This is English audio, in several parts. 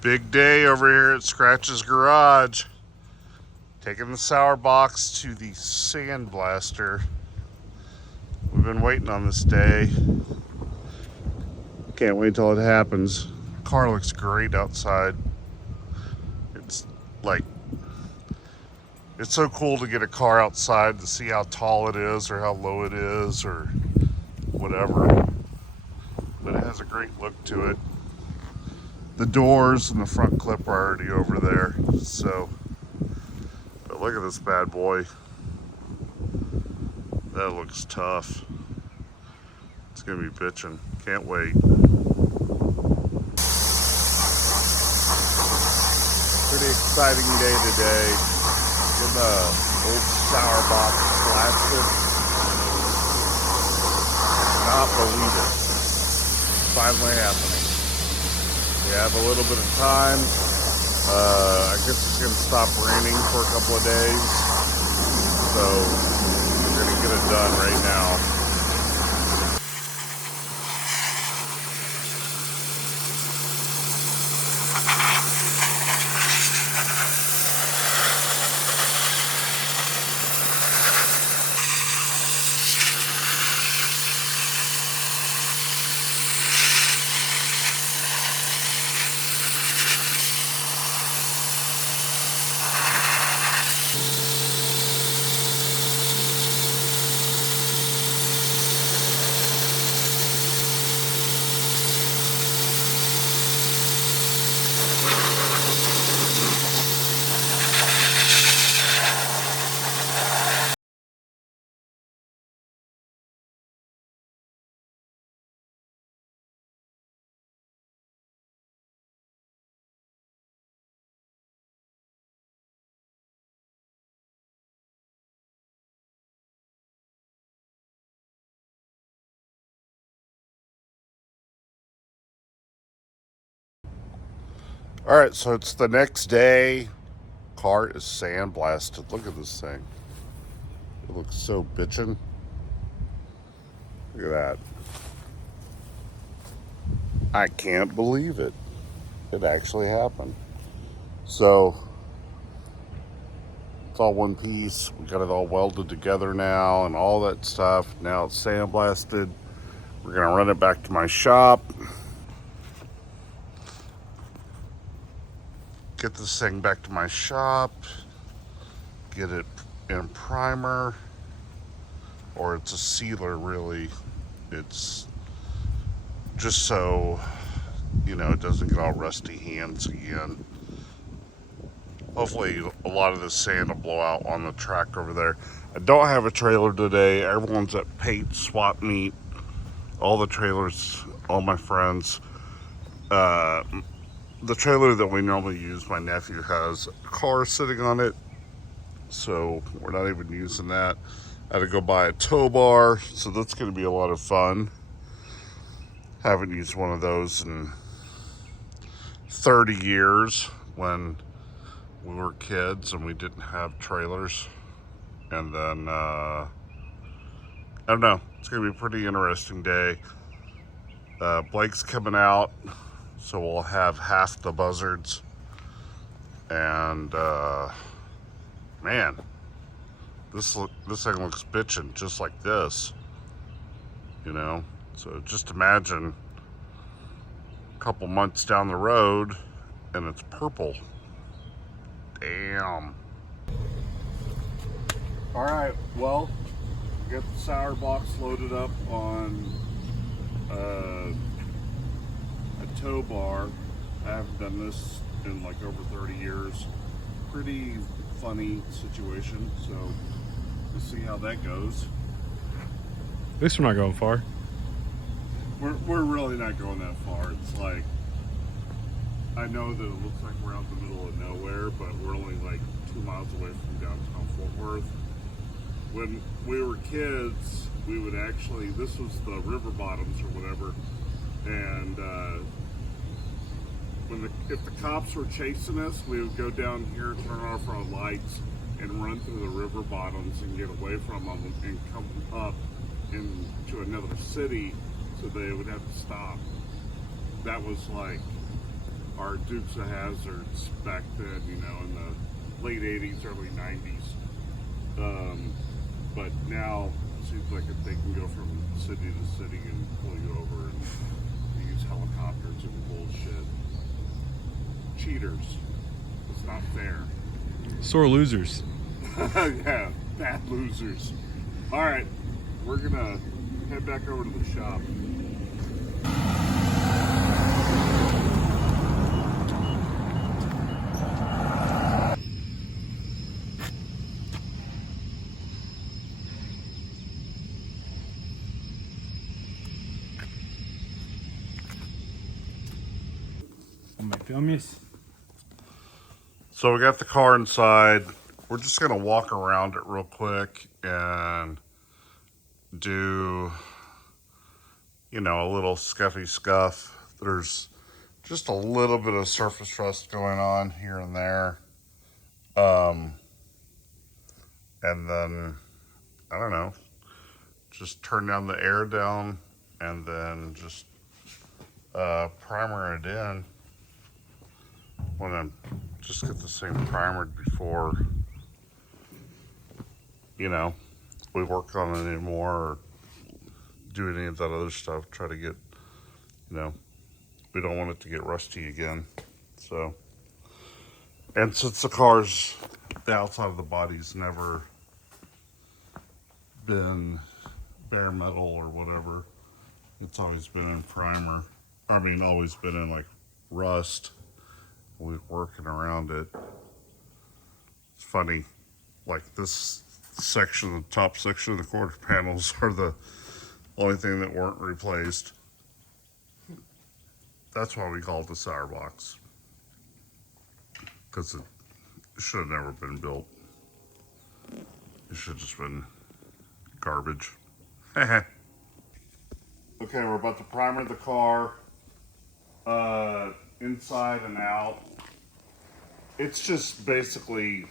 Big day over here at Scratch's Garage. Taking the sour box to the sand blaster. We've been waiting on this day. Can't wait till it happens. Car looks great outside. It's like, it's so cool to get a car outside to see how tall it is or how low it is or whatever. But it has a great look to it. The doors and the front clip are already over there, so but look at this bad boy. That looks tough. It's gonna be bitchin'. Can't wait. Pretty exciting day today. Get the old sour box blasted. Not believe it. Finally happening. We have a little bit of time. I guess it's going to stop raining for a couple of days. So we're going to get it done right now. All right, so it's the next day. Car is sandblasted. Look at this thing. It looks so bitchin'. Look at that. I can't believe it. It actually happened. So it's all one piece. We got it all welded together now and all that stuff. Now it's sandblasted. We're gonna run it back to my shop. Get this thing back to my shop. Get it in primer. Or it's a sealer, really. It's just so, you know, it doesn't get all rusty hands again. Hopefully a lot of this sand will blow out on the track over there. I don't have a trailer today. Everyone's at Pate Swap Meet. All the trailers, all my friends. The trailer that we normally use, my nephew has a car sitting on it. So we're not even using that. I had to go buy a tow bar, so that's going to be a lot of fun. Haven't used one of those in 30 years when we were kids and we didn't have trailers. And then, I don't know, it's going to be a pretty interesting day. Blake's coming out, so we'll have half the Buzzards. And, man, this thing looks bitchin' just like this, you know? So just imagine a couple months down the road and it's purple. Damn. All right, well, get the sour box loaded up on a tow bar. I haven't done this in like over 30 years. Pretty funny situation, so we'll see how that goes. At least we're not going far. We're really not going that far. It's like, I know that it looks like we're out in the middle of nowhere, but we're only like 2 miles away from downtown Fort Worth. When we were kids, we would actually, this was the river bottoms or whatever, and if the cops were chasing us, we would go down here, turn off our lights, and run through the river bottoms and get away from them and come up into another city so they would have to stop. That was like our Dukes of Hazzards back then, you know, in the late 80s, early 90s. But now it seems like if they can go from city to city and pull you over and use helicopters and bullshit. Cheaters. It's not fair. Sore losers. Yeah, bad losers. Alright, we're gonna head back over to the shop. So we got the car inside. We're just gonna walk around it real quick and do, you know, a little scuffy scuff. There's just a little bit of surface rust going on here and there. And then, I don't know, just turn down the air down and then just primer it in. Want to just get the same primered before, you know, we work on it anymore or do any of that other stuff. Try to get, you know, we don't want it to get rusty again. So, and since the car's, the outside of the body's never been bare metal or whatever, it's always been in primer. I mean, always been in like rust. We're working around it. It's funny, like this section, the top section of the quarter panels are the only thing that weren't replaced. That's why we call it the sour box, because it should have never been built. It should have just been garbage. Okay, we're about to primer the car, inside and out. It's just basically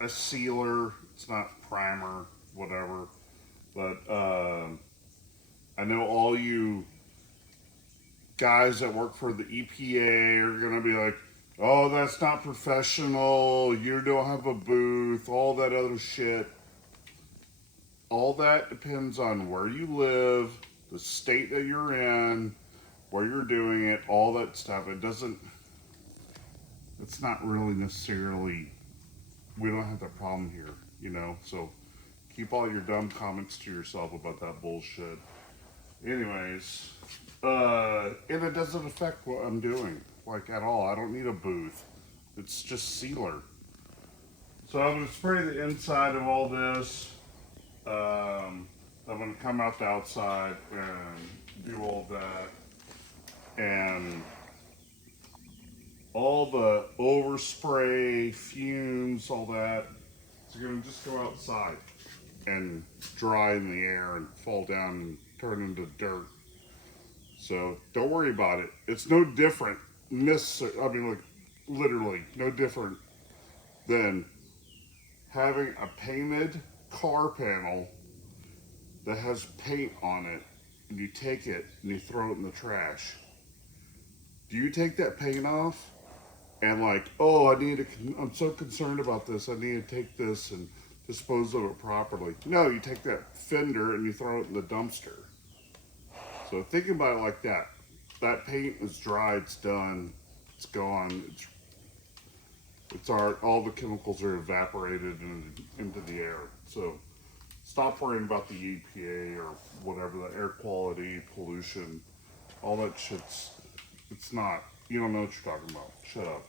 a sealer. It's not primer, whatever. But I know all you guys that work for the EPA are gonna be like, oh, that's not professional, you don't have a booth, all that other shit. All that depends on where you live, the state that you're in, where you're doing it, all that stuff. It's not really necessarily, we don't have that problem here, you know? So keep all your dumb comments to yourself about that bullshit. Anyways, and it doesn't affect what I'm doing, like at all. I don't need a booth. It's just sealer. So I'm gonna spray the inside of all this. I'm gonna come out the outside and do all that. And all the overspray, fumes, all that, it's gonna just go outside and dry in the air and fall down and turn into dirt. So don't worry about it. It's no different, I mean, like literally no different than having a painted car panel that has paint on it, and you take it and you throw it in the trash. Do you take that paint off and like, oh, I'm so concerned about this, I need to take this and dispose of it properly? No, you take that fender and you throw it in the dumpster. So think about it like that. That paint is dry, it's done, it's gone, all the chemicals are evaporated into the air. So stop worrying about the EPA or whatever, the air quality, pollution, all that shit's, it's not, you don't know what you're talking about. Shut up.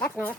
That's new.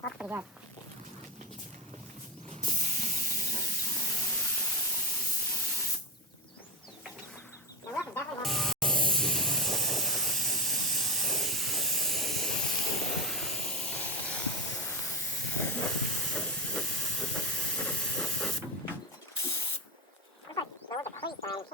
That's pretty good. The roof is definitely more. Looks like there was a cleat down.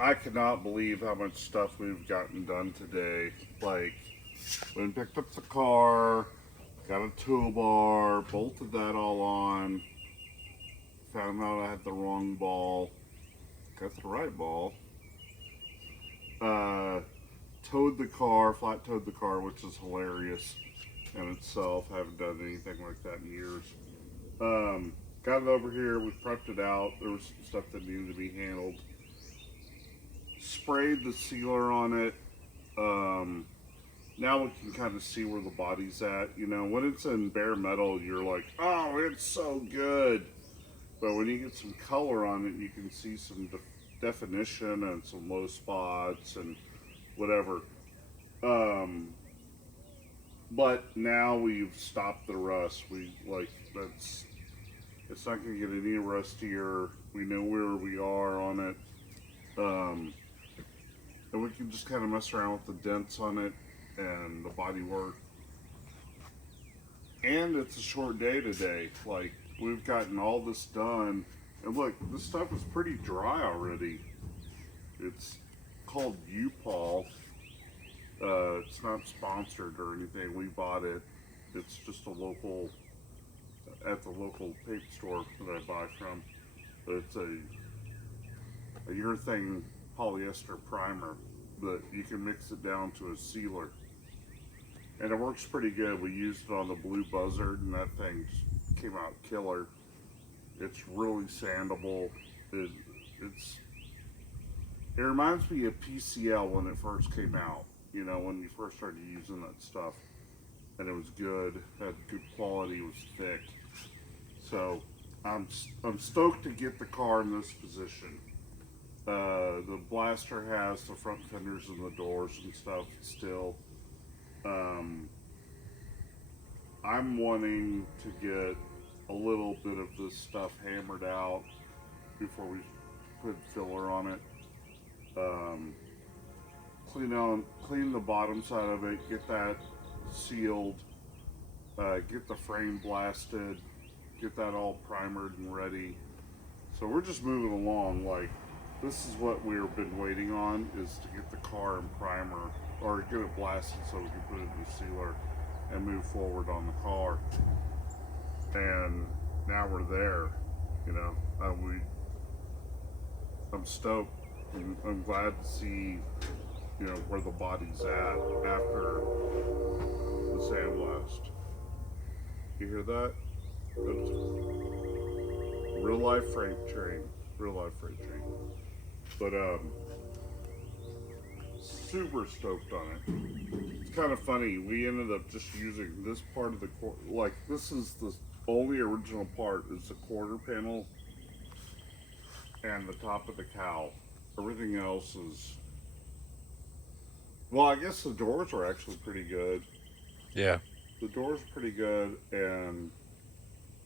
I cannot believe how much stuff we've gotten done today. Like, went and picked up the car, got a tow bar, bolted that all on, Found out I had the wrong ball. Got the right ball. Towed the car, flat towed the car, which is hilarious in itself. Haven't done anything like that in years. Got it over here, we prepped it out. There was some stuff that needed to be handled. Sprayed the sealer on it. Now we can kind of see where the body's at. You know, when it's in bare metal, you're like, oh, it's so good. But when you get some color on it, you can see some definition and some low spots and whatever. But now we've stopped the rust. It's not going to get any rustier. We know where we are on it. And we can just kind of mess around with the dents on it and the body work. And it's a short day today. Like, we've gotten all this done. And look, this stuff is pretty dry already. It's called U-Paul. It's not sponsored or anything. We bought it. It's just at the local paint store that I buy from. But it's a urethane polyester primer that you can mix it down to a sealer. And it works pretty good. We used it on the blue Buzzard and that thing came out killer. It's really sandable. It reminds me of PCL when it first came out. You know, when you first started using that stuff. And it was good, had good quality, it was thick. So I'm stoked to get the car in this position. The blaster has the front fenders and the doors and stuff still. I'm wanting to get a little bit of this stuff hammered out before we put filler on it. Clean the bottom side of it, get that sealed, get the frame blasted, get that all primered and ready. So we're just moving along. Like, this is what we've been waiting on, is to get the car in primer or get it blasted so we can put it in the sealer and move forward on the car. And now we're there. You know, I'm stoked. I'm glad to see, you know, where the body's at after the sandblast. You hear that? That's real life freight train. Real life freight train. But super stoked on it. It's kind of funny. We ended up just using this part of the like, this is the only original part is the quarter panel and the top of the cowl. Everything else is, well, I guess the doors were actually pretty good. Yeah. The doors were pretty good, and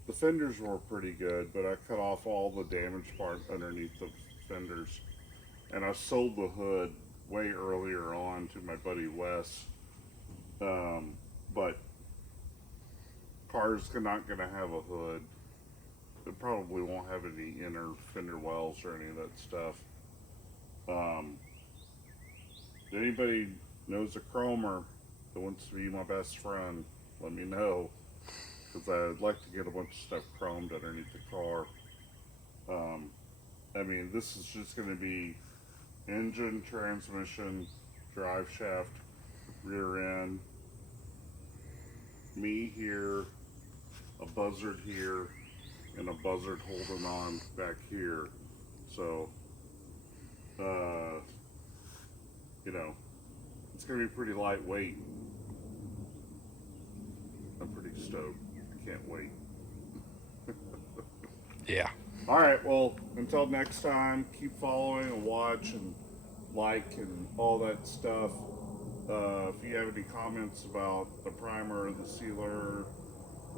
the fenders were pretty good, but I cut off all the damaged part underneath the fenders. And I sold the hood way earlier on to my buddy Wes. But cars are not going to have a hood. It probably won't have any inner fender wells or any of that stuff. If anybody knows a chromer that wants to be my best friend, let me know, because I'd like to get a bunch of stuff chromed underneath the car. I mean, this is just going to be engine, transmission, drive shaft, rear end, me here, a Buzzard here, and a Buzzard holding on back here. So, you know, it's going to be pretty lightweight. I'm pretty stoked. I can't wait. Yeah. All right, well, until next time, keep following and watch and like and all that stuff. If you have any comments about the primer, the sealer,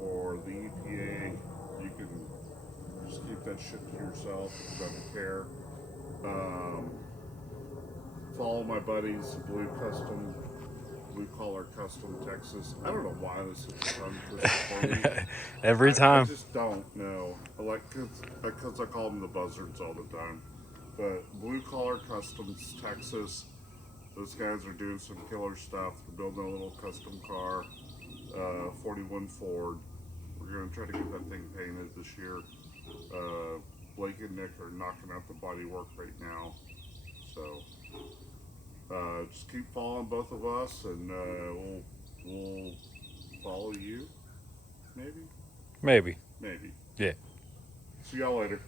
or the EPA, you can just keep that shit to yourself. I don't care. Follow my buddies, Blue Collar Custom Texas. I don't know why this is a tongue twister for me. Every time. I just don't know. Because I call them the Buzzards all the time. But Blue Collar Customs Texas, those guys are doing some killer stuff. They're building a little custom car, 41 Ford. We're going to try to get that thing painted this year. and Nick are knocking out the body work right now. So just keep following both of us, and we'll follow you. Maybe. Maybe. Maybe. Yeah. See y'all later.